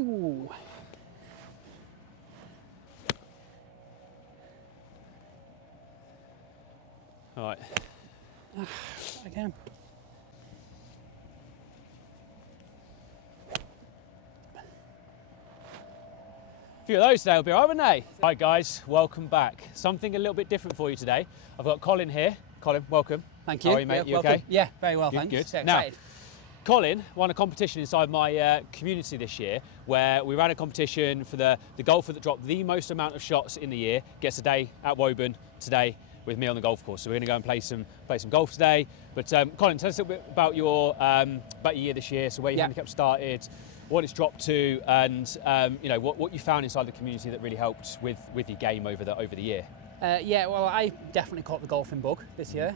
Ooh. All right. Again. A few of those today will be all right, wouldn't they? Right, guys, welcome back. Something a little bit different for you today. I've got Colin here. Colin, welcome. Thank you. How are you, mate? You welcome. okay? Yeah, very well, Good, thanks. good. Yeah, Now, excited. Colin won a competition inside my community this year where we ran a competition for the golfer that dropped the most amount of shots in the year gets a day at Woburn today with me on the golf course. So we're going to go and play some golf today. But Colin, tell us a little bit about your year this year. So where your handicap started, what it's dropped to, and you know what you found inside the community that really helped with your game over the year. Yeah, well, I definitely caught the golfing bug this year.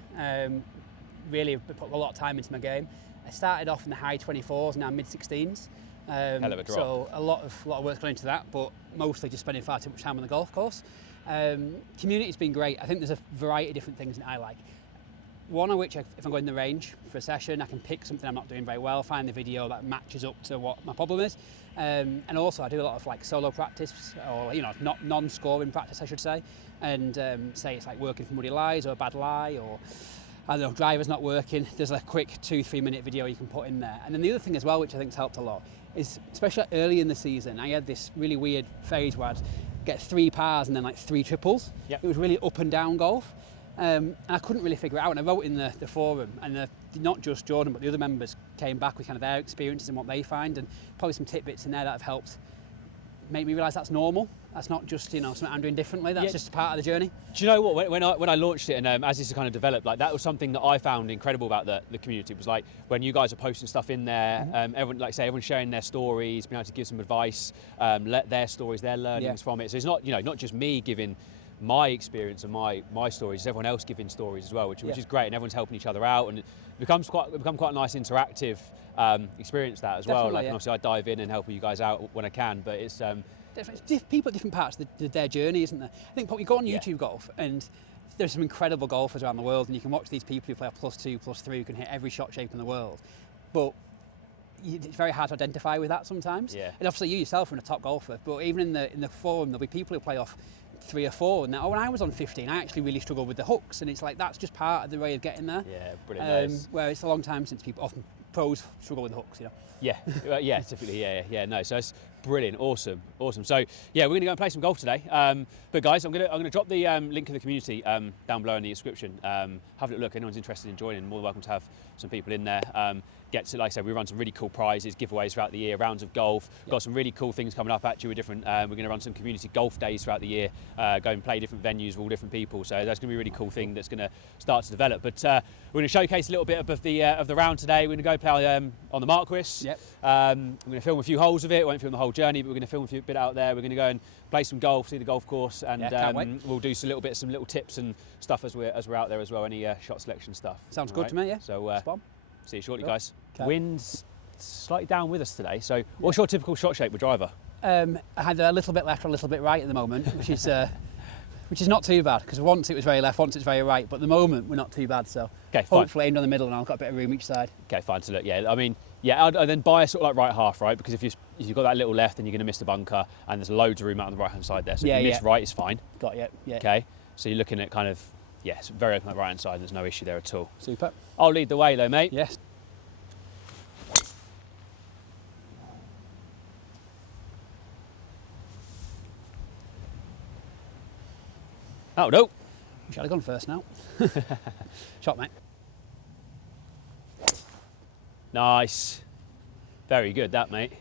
Really put a lot of time into my game. I started off in the high 24s, now mid 16s. Hell of a drop. So a lot of work gone into that, but mostly just spending far too much time on the golf course. Community's been great. I think there's a variety of different things that I like. One of which, if I'm going in the range for a session, I can pick something I'm not doing very well, find the video that matches up to what my problem is. And also I do a lot of like solo practice, or not non-scoring practice, I should say. And say it's like working for muddy lies or a bad lie, or I don't know, driver's not working. There's a quick 2-3 minute video you can put in there. And then the other thing as well, which I think's helped a lot, is especially early in the season, I had this really weird phase where I'd get 3 pars and then like 3 triples. Yep. It was really up and down golf. And I couldn't really figure it out. And I wrote in the forum, and not just Jordan, but the other members came back with kind of their experiences and what they find, and probably some tidbits in there that have helped make me realise that's normal. That's not just something I'm doing differently. That's just part of the journey. Do you know what? When I launched it, and as this has kind of developed, like that was something that I found incredible about the community. It was like when you guys are posting stuff in there, everyone's sharing their stories, being able to give some advice, let their stories, their learnings from it. So it's not just me giving my experience and my stories, it's everyone else giving stories as well, which is great, and everyone's helping each other out, and it become quite a nice interactive experience that as well. Like, and obviously I dive in and help you guys out when I can, but it's people at different parts of their journey, isn't there? I think you go on YouTube Golf, and there's some incredible golfers around the world, and you can watch these people who play a +2, +3, who can hit every shot shape in the world, but it's very hard to identify with that sometimes. Yeah. And obviously you yourself are a top golfer, but even in the forum there'll be people who play off 3 or 4, and now when I was on 15 I actually really struggled with the hooks, and it's like that's just part of the way of getting there. Yeah, brilliant. Where it's a long time since pros struggle with the hooks, Yeah, typically, yeah, no. So it's brilliant, awesome. So yeah, we're going to go and play some golf today. But guys, I'm going to drop the link in the community down below in the description. Have a little look. Anyone's interested in joining, more than welcome to have some people in there. Get to, like I said, we run some really cool prizes, giveaways throughout the year, rounds of golf. Got some really cool things coming up actually with different. We're going to run some community golf days throughout the year. Go and play different venues with all different people. So that's going to be a really cool thing that's going to start to develop. But we're going to showcase a little bit of the round today. We're going to go play on the Marquis. Yep. I'm going to film a few holes of it. Won't film the whole journey, but we're going to film a few bit out there. We're going to go and play some golf, see the golf course, and we'll do some little tips and stuff as we're out there as well. Any shot selection stuff. Sounds good to me. Yeah. So see you shortly, guys. Okay. Wind's slightly down with us today. So what's your typical shot shape with driver? I had a little bit left or a little bit right at the moment, which is not too bad, because once it was very left, once it's very right, but at the moment we're not too bad. So hopefully aimed on the middle, and I've got a bit of room each side. Okay, fine. So look, I'd then buy a sort of like right half, right? Because if you've got that little left, then you're going to miss the bunker, and there's loads of room out on the right hand side there. So if you miss right, it's fine. Got you. Yeah. Okay. So you're looking at kind of it's very open on the right hand side. There's no issue there at all. Super. I'll lead the way though, mate. Yes. Oh no. Should have gone first now. Shot, mate. Nice. Very good, that, mate.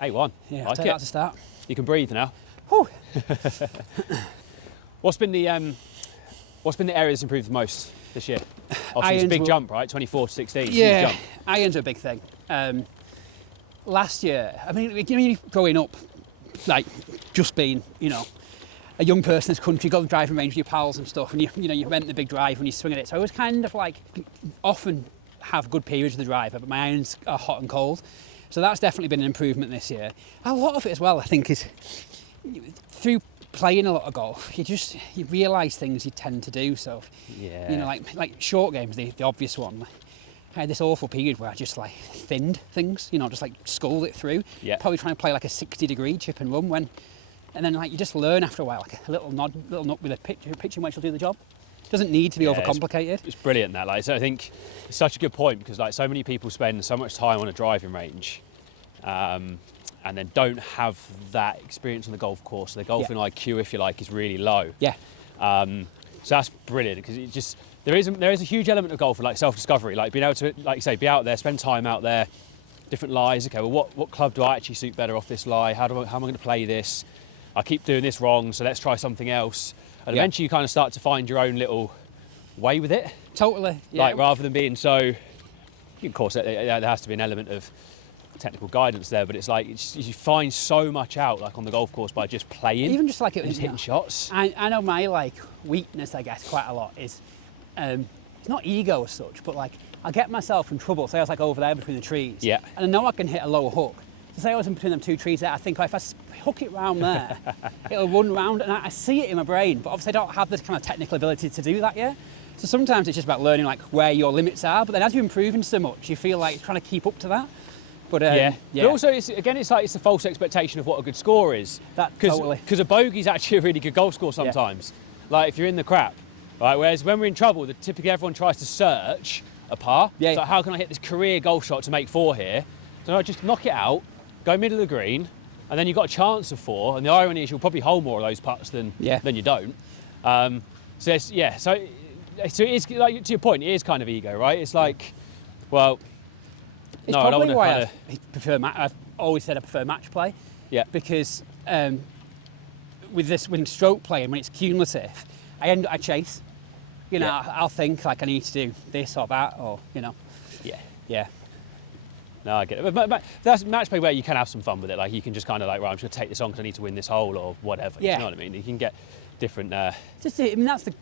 A1. Yeah, like take that to start. You can breathe now. Whew. What's been the area that's improved the most this year? Obviously, it's a big jump, right? 24 to 16. Yeah, huge jump. irons are a big thing. Last year, I mean, growing up, like just being, a young person in this country, go to the driving range with your pals and stuff, and you rent the big drive when you swing at it. So I was kind of like, often have good periods with the driver, but my irons are hot and cold. So that's definitely been an improvement this year. A lot of it as well, I think, is through playing a lot of golf, you realise things you tend to do. So, like short games, the obvious one. I had this awful period where I just like thinned things, you know, just like sculled it through. Yeah. Probably trying to play like a 60-degree chip and run and then like you just learn after a while, like a little nod with a pitching wedge will do the job. It doesn't need to be overcomplicated. It's brilliant that. Like, so I think it's such a good point because like so many people spend so much time on a driving range, and then don't have that experience on the golf course. So the golfing IQ, if you like, is really low. Yeah. So that's brilliant because it just there is a huge element of golf, like self-discovery, like being able to, like you say, be out there, spend time out there, different lies. Okay, well, what club do I actually suit better off this lie? How am I going to play this? I keep doing this wrong, so let's try something else. And eventually you kind of start to find your own little way with it. Totally. Yeah. Like rather than being so, of course, there has to be an element of technical guidance there, but it's like you find so much out like on the golf course by just playing. Even just like it was hitting shots. I know my like weakness, I guess, quite a lot is it's not ego as such, but like I get myself in trouble. Say I was like over there between the trees, yeah, and I know I can hit a lower hook. So say I was in between them two trees there, I think if I hook it round there, it'll run round, and I see it in my brain, but obviously I don't have the kind of technical ability to do that yet. So sometimes it's just about learning like where your limits are, but then as you're improving so much, you feel like you're trying to keep up to that. But but also it's a false expectation of what a good score is. Totally. Because a bogey's actually a really good golf score sometimes. Yeah. Like if you're in the crap, right? Whereas when we're in trouble, typically everyone tries to search a par. Yeah. So how can I hit this career golf shot to make 4 here? So no, just knock it out, go middle of the green, and then you've got a chance of 4. And the irony is you'll probably hold more of those putts than you don't. So it is, like to your point, it is kind of ego, right? It's like, well. It's probably why I've always said I prefer match play. Yeah. Because when stroke playing, when it's cumulative, I chase. You know, I'll think like I need to do this or that, or you know. Yeah. Yeah. No, I get it. But that's match play where you can have some fun with it. Like you can just kind of like, right, I'm just going to take this on because I need to win this hole or whatever. Yeah. You know what I mean? You can get different. That's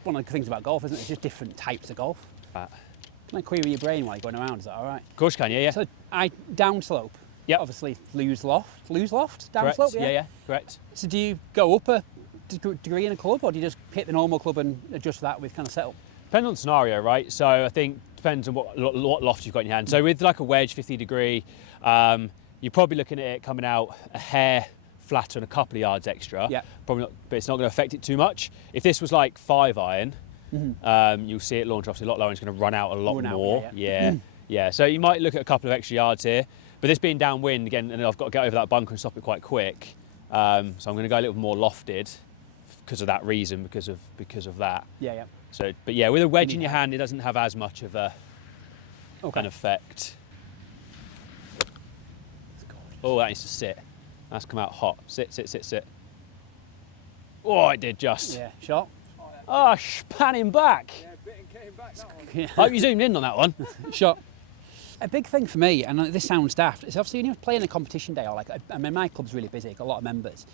one of the things about golf, isn't it? It's just different types of golf. Can I query your brain while you're going around? Is that all right? Of course you can, yeah. So I downslope. Yeah. Obviously lose loft, downslope. Correct. Yeah, correct. So do you go up a degree in a club, or do you just hit the normal club and adjust that with kind of setup? Depends on the scenario, right? So I think depends on what loft you've got in your hand. So with like a wedge 50 degree, you're probably looking at it coming out a hair flatter and a couple of yards extra. Yeah. Probably not, but it's not going to affect it too much. If this was like 5 iron. You'll see it launch off a lot lower and it's going to run out a lot more. Yeah. So you might look at a couple of extra yards here, but this being downwind again, and I've got to get over that bunker and stop it quite quick. So I'm going to go a little more lofted because of that reason, because of that. Yeah. So, but yeah, with a wedge in your hand, it doesn't have as much of a an effect. Oh, that needs to sit. That's come out hot. Sit. Oh, it did just. Yeah. Shot. Oh, panning back. Yeah, bit and came back that one. Yeah. I hope you zoomed in on that one. Shot. A big thing for me, and this sounds daft, is obviously when you're playing a competition day, or like, I mean, my club's really busy, got a lot of members.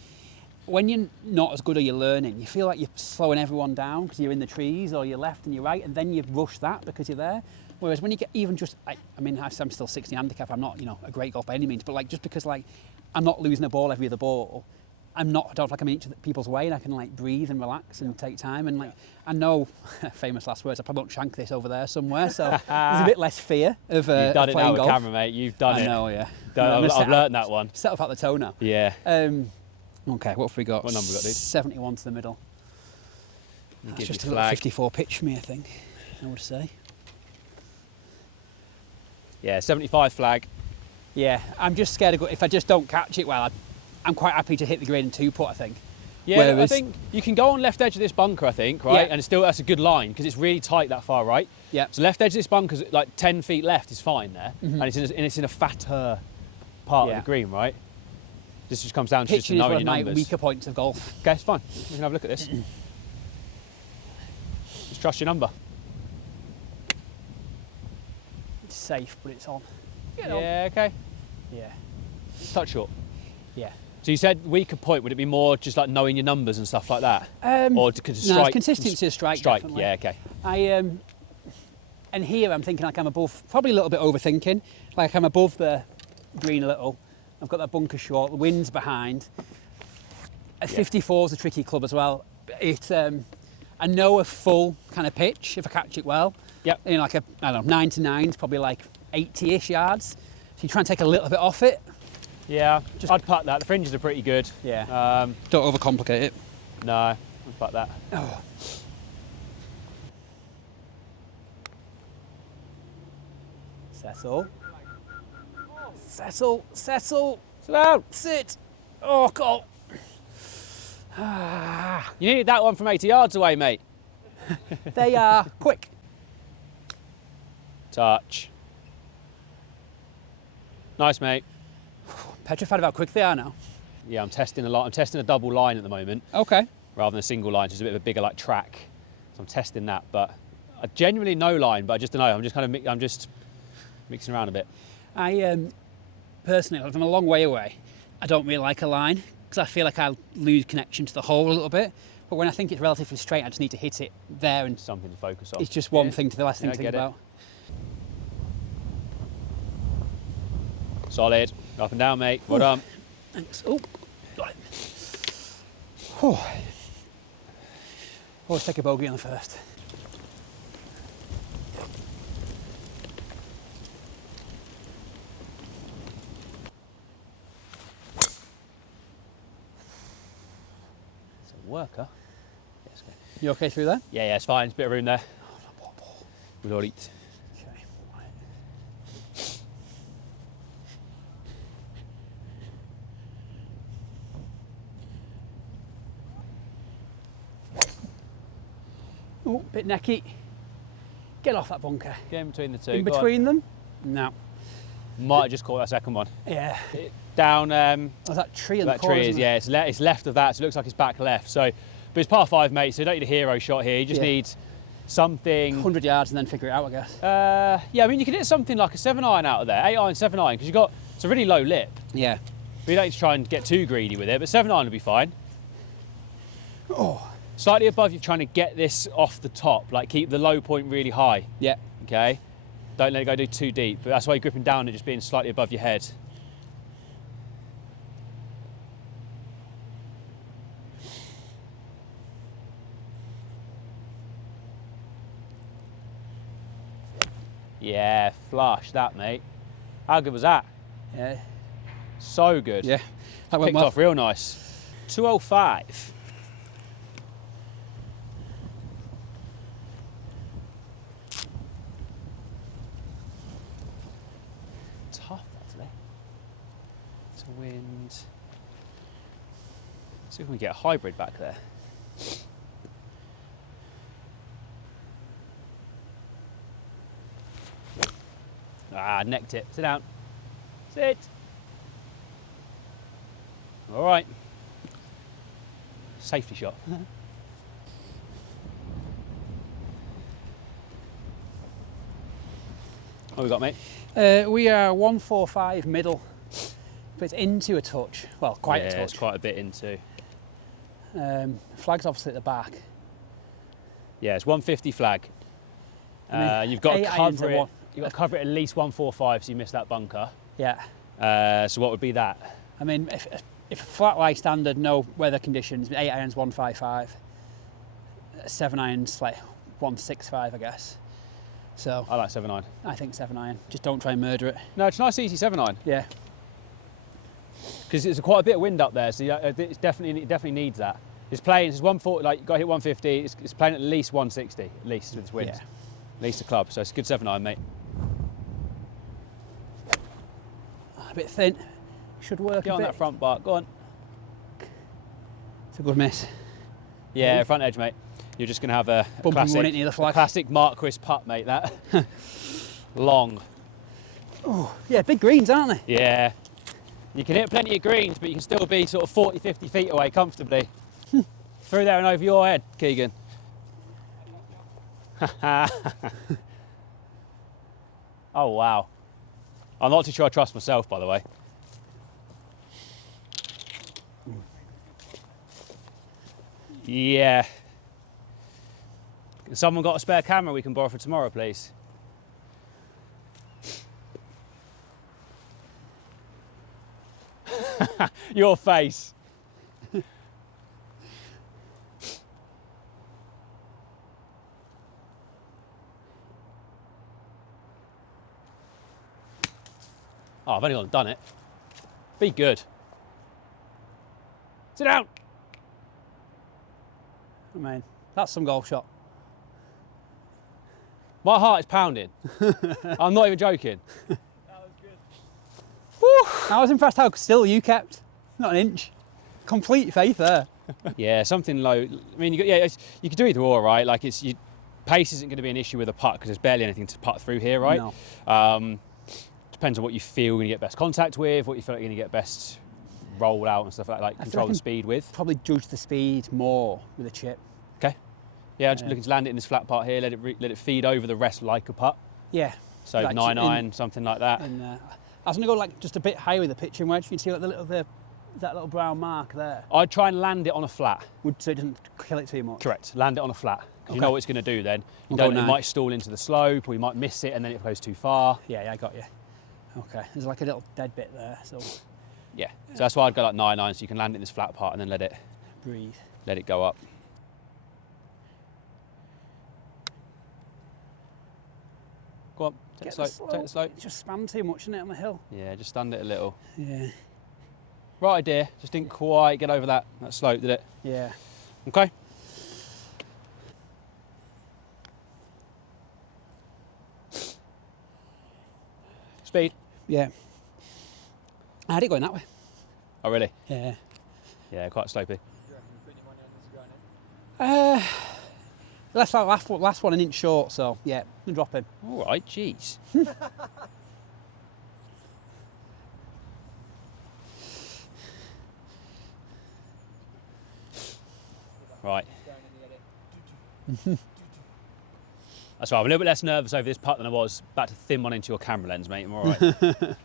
When you're not as good or you're learning, you feel like you're slowing everyone down because you're in the trees or you're left and you're right, and then you rush that because you're there. Whereas when you get even just, I'm still 60 handicap, I'm not, a great golf by any means, but like just because like I'm not losing a ball every other ball, I don't feel like I'm in each people's way, and I can like breathe and relax and take time, and like I know famous last words, I probably won't shank this over there somewhere, so there's a bit less fear of You've done it now with golf. camera, mate. You've done it. I know, yeah. I've learned that one. Set up at the toe now. Yeah. Okay, what have we got? What number we got, dude? 71 to the middle. That's just a little 54 pitch for me, I think. I would say. Yeah, 75 flag. Yeah, I'm just scared if I just don't catch it well. I'm quite happy to hit the green and 2-putt, I think. Yeah, whereas I think you can go on left edge of this bunker, I think, right? Yeah. And that's a good line because it's really tight that far right. Yeah. So left edge of this bunker, like 10 feet left is fine there, and it's in a fatter part of the green, right? This just comes down to just knowing your numbers. Pitching is one of my weaker points of golf. Okay, it's fine. We can have a look at this. Just trust your number. It's safe, but it's on. Yeah, okay. Yeah. Touch short. Yeah. So you said weaker point. Would it be more just like knowing your numbers and stuff like that, or to strike? No, it's consistency of strike. Strike. Definitely. Yeah. Okay. And here I'm thinking like I'm above, probably a little bit overthinking. Like I'm above the green a little. I've got that bunker short. The wind's behind. 54 is a tricky club as well. I know a full kind of pitch if I catch it well. Yep. In like a, I don't know, 9 to 9 is probably like 80-ish yards. So you try and take a little bit off it. Yeah, I'd putt that. The fringes are pretty good. Yeah. Don't overcomplicate it. No, I'd putt that. Oh. Settle. Settle. Settle. Sit down. Sit. Oh, God. You needed that one from 80 yards away, mate. They are quick. Touch. Nice, mate. Petrified of how quick they are now. Yeah, I'm testing a lot. I'm testing a double line at the moment Okay. rather than a single line, just a bit of a bigger like track. So I'm testing that, but I genuinely no line, but I just don't know. I'm just kind of I'm just mixing around a bit. I personally, if I'm a long way away, I don't really like a line because I feel like I lose connection to the hole a little bit. But when I think it's relatively straight, I just need to hit it there, and Something to focus on. it's just one thing to the last thing Yeah, to I think get it. about. Solid. Up and down, mate. Well done. Thanks. Oh, got it. Whew. Always take a bogey on the first. It's a worker. Yes, okay. You okay through there? Yeah, it's fine. There's a bit of room there. We'll all eat. Okay. Oh, bit necky. Get off that bunker. Get in between the two. In Go on. between them? No. Might have just caught that second one. Yeah. Down. There's that tree in the That corner. tree is, isn't yeah, it's left of that, so it looks like it's back left. So, but it's par 5, mate, so you don't need a hero shot here. You just Yeah. need something. 100 yards and then figure it out, I guess. Yeah, I mean, you can hit something like a 7-iron out of there, 8-iron, 7-iron, because it's a really low lip. Yeah. But you don't need to try and get too greedy with it, but 7-iron will be fine. Oh. Slightly above, you're trying to get this off the top, like keep the low point really high, Yeah. okay? Don't let it go too deep, but that's why you're gripping down and just being slightly above your head. Yeah, flush that, mate. How good was that? Yeah. So good. Yeah. That went Kicked well. off real nice. 205. Tough, actually. To wind. See if we can get a hybrid back there. Ah, necked it. Sit down. Sit. All right. Safety shot. What we got, mate? We are 145 middle, but it's into a touch. Well, quite a touch. It's quite a bit into. Flag's obviously at the back. Yeah, it's 150 flag. I mean, You've got to 8 irons cover are it. what? You've got to cover it at least 145, so you miss that bunker. Yeah. So what would be that? I mean, if a flat lie standard, no weather conditions, 8 irons 155, 7 irons like 165, I guess. So I like 7-iron. I think 7 iron. Just don't try and murder it. No, it's a nice easy 7-iron Yeah. because there's quite a bit of wind up there, so it definitely needs that. It's playing. It's 140. Like you got to hit 150. It's playing at least 160 at least with its wind. Yeah. At least a club. So it's a good 7-iron, mate. A bit thin. Should work Get a on bit. that front bar. Go on. It's a good miss. Yeah, front edge, mate. You're just going to have a Bump and run it classic, near the flag. classic Marquis putt, mate. That long. Oh, yeah, big greens, aren't they? Yeah. You can hit plenty of greens, but you can still be sort of 40, 50 feet away comfortably. Through there and over your head, Keegan. Oh, wow. I'm not too sure I trust myself, by the way. Yeah. Someone got a spare camera we can borrow for tomorrow, please? Your face. Oh, I've only gone and done it. Be good. Sit down. I mean, that's some golf shot. My heart is pounding. I'm not even joking. That was good. I was impressed how still you kept. Not an inch. Complete faith there. Yeah, something low. I mean, you could do either or, right? Like pace isn't going to be an issue with a putt because there's barely anything to putt through here, right? No. Depends on what you feel you're going to get best contact with, what you feel like you're going to get best roll out and stuff like control the speed with. Probably judge the speed more with a chip. Okay. Yeah, I'm just looking to land it in this flat part here, let it feed over the rest like a putt. Yeah. So like 9-iron, something like that. And, I was going to go like just a bit higher with the pitching wedge. You can see like that little brown mark there. I'd try and land it on a flat. So it doesn't kill it too much. Correct. Land it on a flat. Because you know what it's going to do then. You Okay, don't. It no. might stall into the slope, or you might miss it, and then it goes too far. Yeah, I got you. Okay, there's like a little dead bit there, so Yeah. So that's why I'd go like 9-iron, so you can land it in this flat part and then let breathe. it go up. Go on. Take Get the slope. Take the slope. It just span too much, isn't it, on the hill? Yeah, just stand it a little. Yeah. Right idea. Just didn't quite get over that slope, did it? Yeah. Okay. Speed. Yeah. I had it going that way. Oh, really? Yeah. Yeah, quite slopey. Do you reckon you're putting your money on this guy now? Last one an inch short, so yeah, I'm dropping. All right, jeez. Right. Going in the edit. That's right. I'm a little bit less nervous over this putt than I was about to thin one into your camera lens, mate. I'm all right.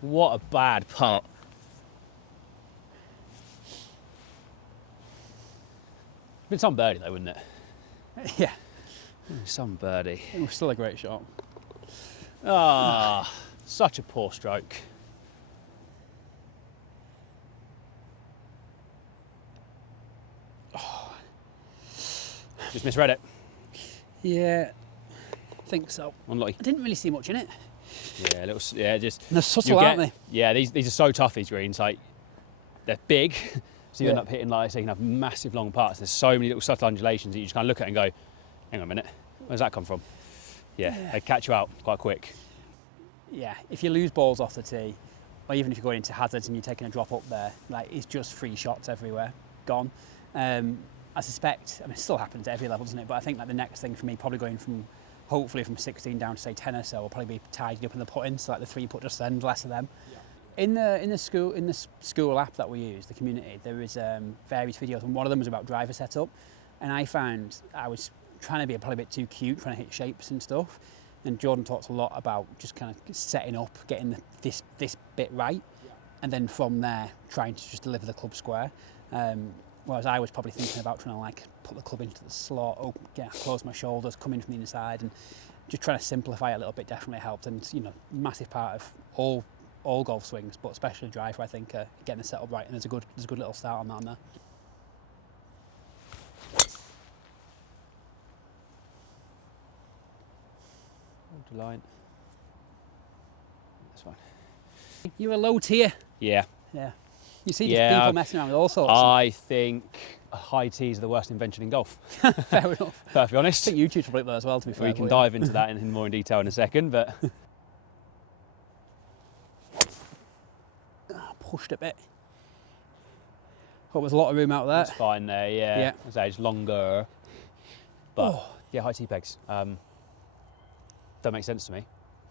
What a bad putt. Been some birdie though, wouldn't it? Yeah, Some birdie. it was still a great shot. Ah, such a poor stroke. Just misread it. Yeah, I think so. Unlucky. I didn't really see much in it. Yeah, just. They're subtle, you'll aren't they? Yeah, these are so tough, these greens. Like, they're big, so you end Yeah. up hitting like, so you can have massive long putts. There's so many little subtle undulations that you just kind of look at and go, hang on a minute, where's that come from? Yeah, they catch you out quite quick. Yeah, if you lose balls off the tee, or even if you're going into hazards and you're taking a drop up there, like it's just free shots everywhere, gone. I suspect, I mean, it still happens at every level, doesn't it? But I think like the next thing for me, probably going from, hopefully from 16 down to say 10 or so, will probably be tidied up in the putting, so like the 3-putt just send less of them. Yeah. In the school app that we use, the community, there is various videos, and one of them was about driver setup, and I found I was trying to be probably a bit too cute, trying to hit shapes and stuff. And Jordan talks a lot about just kind of setting up, getting this bit right, and then from there trying to just deliver the club square. Whereas I was probably thinking about trying to like put the club into the slot, close my shoulders, come in from the inside, and just trying to simplify it a little bit definitely helped. And you know, massive part of all golf swings, but especially driver, I think getting the setup right. And there's a good little start on that on there. Line. That's fine. You're a low tier. Yeah. Yeah. You see Yeah, people messing around with all sorts. I think high tees are the worst invention in golf. Fair enough. Perfectly I honest. think YouTube's probably up there as well, to be fair. We can but dive into that in more in detail in a second, but pushed a bit. Hope there's a lot of room out there. it's fine there. Yeah. Yeah. As I say, it's longer, but Oh. yeah, high tee pegs don't make sense to me.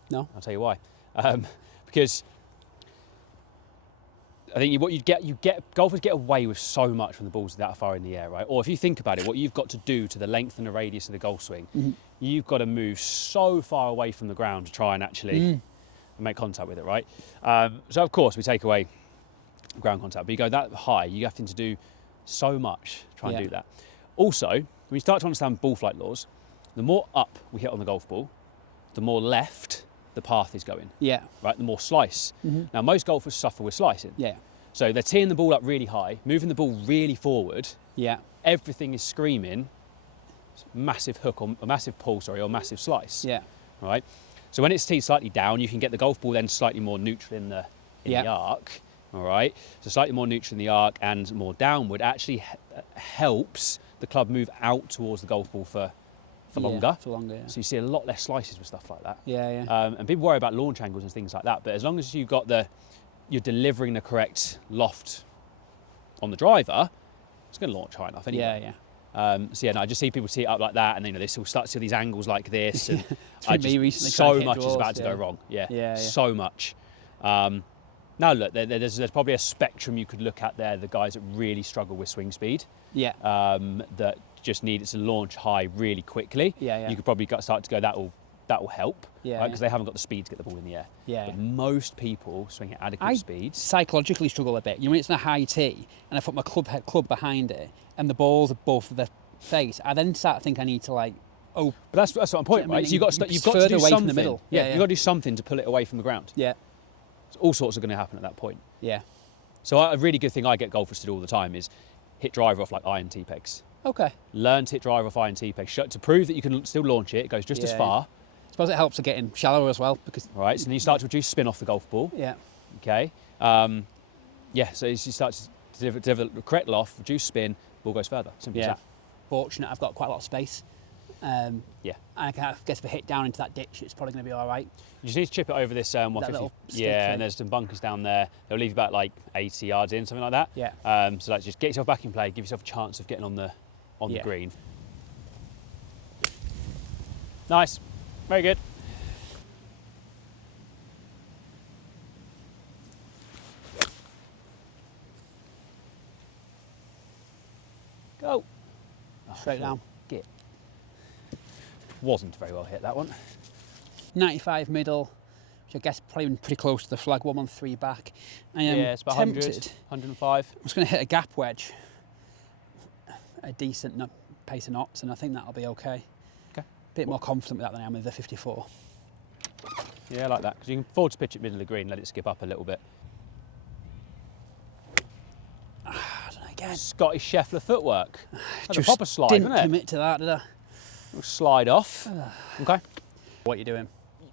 No. I'll tell you why. Because I think what you get golfers get away with so much when the ball's that far in the air, right? Or if you think about it, what you've got to do to the length and the radius of the golf swing, you've got to move so far away from the ground to try and actually make contact with it, right? So of course we take away ground contact, but you go that high, you have to do so much to try and Yeah. do that. Also, when you start to understand ball flight laws, the more up we hit on the golf ball, the more left the path is going, Yeah. right? The more slice. Now, most golfers suffer with slicing. Yeah. So they're teeing the ball up really high, moving the ball really forward. Yeah. Everything is screaming massive hook or a massive pull, sorry, or massive slice. Yeah. Right. So when it's teed slightly down, you can get the golf ball then slightly more neutral in the arc. All right. So slightly more neutral in the arc and more downward actually helps the club move out towards the golf ball for longer. For longer. Yeah. So you see a lot less slices with stuff like that. Yeah. Yeah. And people worry about launch angles and things like that, but as long as you've got you're delivering the correct loft on the driver, it's going to launch high enough anyway. Yeah. So yeah, no, I just see people tee it up like that, and they still start to see these angles like this, and me recently so trying to hit much is draws, about to go wrong. Yeah. So much. Now look, there's probably a spectrum you could look at there. The guys that really struggle with swing speed, Yeah. that just need it to launch high really quickly. Yeah. You could probably start to go, that will help, Yeah. because they haven't got the speed to get the ball in the air. Yeah. But most people swing at adequate speeds. Psychologically struggle a bit. You know, when it's in a high tee and I put my club behind it and the balls are both the face, I then start to think I need to but that's what I'm pointing, right? So you've got to do further away something. from the middle. Yeah, you've got to do something to pull it away from the ground. Yeah. So all sorts are going to happen at that point. Yeah. So a really good thing I get golfers to do all the time is hit driver off like iron tee pegs. Okay. Learn to hit driver off iron tee pegs to prove that you can still launch it. It goes just as far. I suppose it helps to get in shallower as well because. Right. So then you start to reduce spin off the golf ball. Yeah. Okay. So you start to deliver the correct loft, reduce spin, ball goes further. Simple as that. Fortunate, I've got quite a lot of space. And I guess if I hit down into that ditch, it's probably going to be all right. You just need to chip it over this 150. And there's some bunkers down there. They'll leave you about like 80 yards in, something like that. Yeah. So like, just get yourself back in play, give yourself a chance of getting on the green. Nice, very good. Go. Straight down. Get. Wasn't very well hit, that one. 95 middle, which I guess probably pretty close to the flag, 113 back. I am it's about tempted. 100, 105. I'm just going to hit a gap wedge, a decent pace of knots, and I think that'll be okay. Okay. Bit more confident with that than I am with the 54. Yeah, I like that, because you can afford to pitch it middle of the green, let it skip up a little bit. I don't know, again. Scottish Scheffler footwork. That's a Just proper slide, didn't isn't it? commit to that, did I? Little slide off. Okay. What are you doing?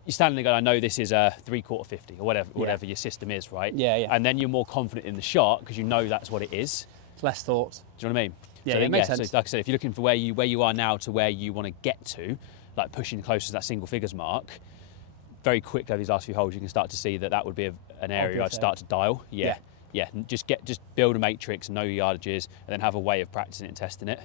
You're standing there going, I know this is a 3/4 50 or whatever your system is, right? Yeah. And then you're more confident in the shot because you know that's what it is. Less thoughts. Do you know what I mean? Yeah, so it makes sense. So like I said, if you're looking for where you are now to where you want to get to, like pushing closer to that single figures mark, very quickly over these last few holes, you can start to see that would be an area I'd start to dial. Yeah. Just build a matrix, know your yardages, and then have a way of practicing it and testing it.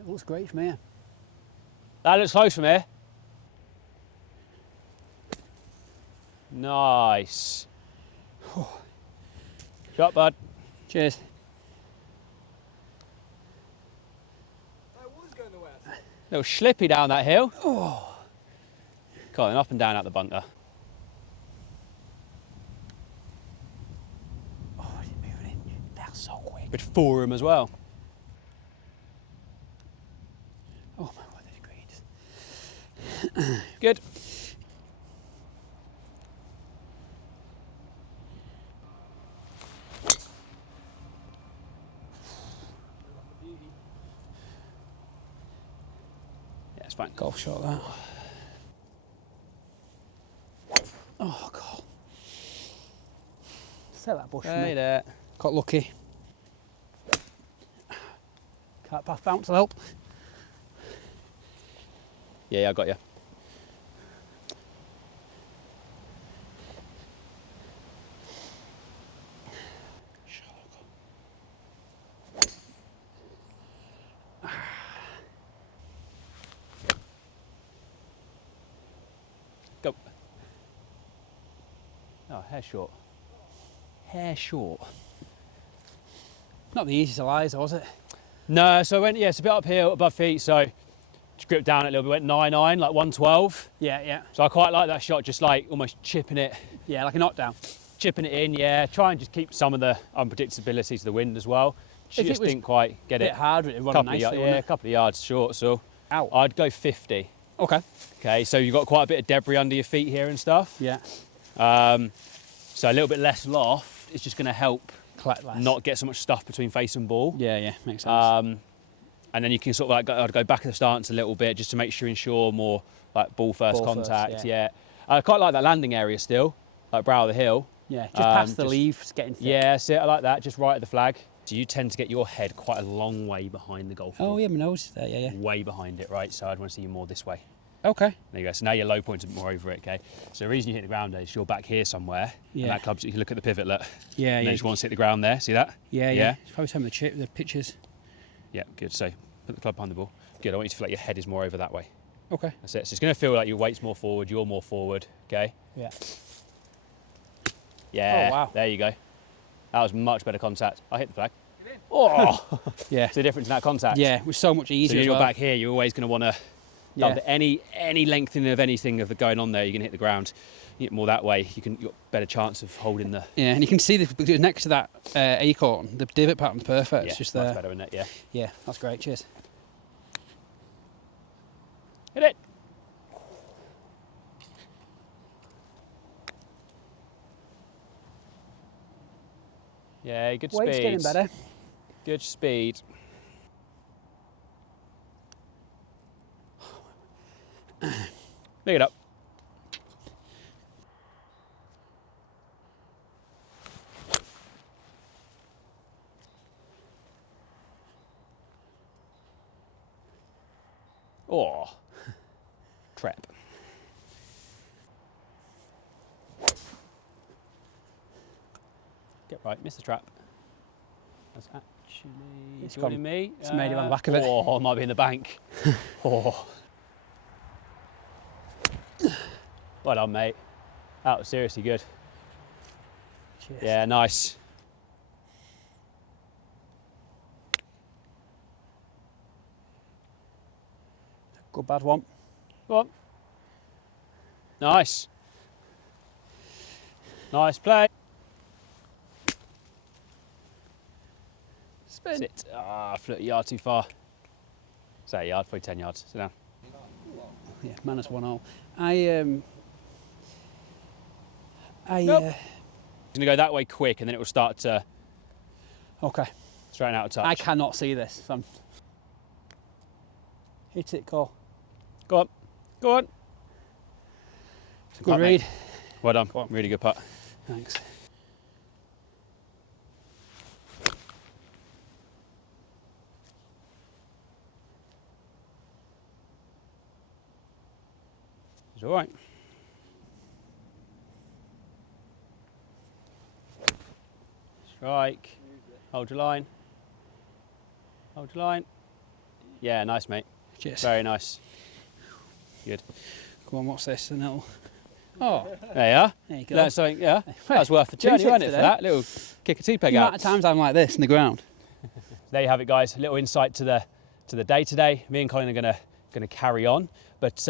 It looks great from here. That looks close from here. Nice. Shot, bud. Cheers. I was going the west. Little slippy down that hill. Oh. Going up and down out the bunker. Oh, I didn't move it in. That's so quick. Bit forum as well. Oh my word, they're great. Good. Yeah, it's fine. Golf shot that. Oh god. Set that bush for Hey me. there. Got lucky. Cart path bounce will help. Yeah, I got you. Go. Oh, hair short. Hair short. Not the easiest of lies, was it? No, so I went, it's a bit uphill, above feet, so just gripped down a little bit, went 9-9, like 112. Yeah. So I quite like that shot, just like almost chipping it Yeah, like a knockdown. chipping it in, yeah. Try and just keep some of the unpredictability to the wind as well. If it Just was didn't quite get A it. bit harder, it'd run nicely, A couple of yards short, so Ow. I'd go 50. Okay. Okay, so you've got quite a bit of debris under your feet here and stuff. Yeah. So a little bit less loft is just going to help Collect less. not get so much stuff between face and ball. Yeah, yeah, makes sense. And then you can sort of like go back of the stance a little bit just to make sure ensure more like ball first Ball first, contact. yeah. Yeah. I quite like that landing area still, like brow of the hill. yeah, just past the just- leaves, getting thick. Yeah, see, I like that, just right at the flag. So you tend to get your head quite a long way behind the golf ball. Oh, yeah, my nose is there, yeah, yeah. Way behind it, right? So I'd want to see you more this way. Okay. There you go. So now your low point is more over it, okay? So the reason you hit the ground is you're back here somewhere. Yeah. And that club's, you can look at the pivot, look. Yeah, And yeah. then you want to hit the ground there, see that? Yeah, yeah. Yeah. It's probably some of the pictures. Yeah, good. So put the club behind the ball. Good, I want you to feel like your head is more over that way. Okay. That's it. So it's going to feel like your weight's more forward, you're more forward, okay? Yeah. Yeah. Oh, wow. There you go. That was much better contact. I hit the flag. Oh! Yeah. It's the difference in that contact. Yeah, it was so much So easier as you're well. back here, you're always going to want to, Yeah. any lengthening of anything of the going on there, you're going to hit the ground. You hit more that way, you've got a better chance of holding the... Yeah, and you can see because next to that acorn, the divot pattern's perfect. It's just much there. better, isn't it? Yeah. Yeah, that's great. Cheers. Hit it. Yeah, good Weight's speed. getting better. Good speed. Pick it up. Oh, trap. Get right, miss the trap. That's actually It's joining gone. me. It's made it on the back of it. Oh, it might be in the bank. Oh. Well done, mate. That was seriously good. Cheers. Yeah, nice. Good bad one. Go on. Nice. Nice play. Spin. Sit. Ah, flew a yard too far. Say a yard, probably 10 yards. Sit down. Yeah, minus 1-0. Nope. It's going to go that way quick and then it will start to Okay. straighten out of touch. I cannot see this. So hit it, Cole. Go on. Go on. Good Putt, read. mate. Well done. Go on. Really good putt. Thanks. It's all right. Strike. Hold your line. Hold your line. Yeah, nice, mate. Cheers. Very nice. Good. Come on, what's this? And it'll... Oh, There you are. there you go. Learned something, yeah. That was worth the Two journey, tips wasn't it, for today. that? Little kick a tea-peg The amount out. of times I'm like this in the ground. There you have it, guys. A little insight to the day today. Me and Colin are gonna carry on. But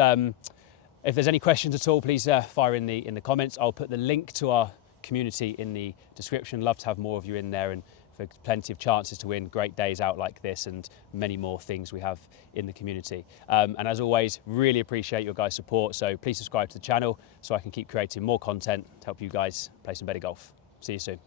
if there's any questions at all, please fire in the comments. I'll put the link to our community in the description. Love to have more of you in there and for plenty of chances to win great days out like this and many more things we have in the community. And as always, really appreciate your guys' support. So please subscribe to the channel so I can keep creating more content to help you guys play some better golf. See you soon.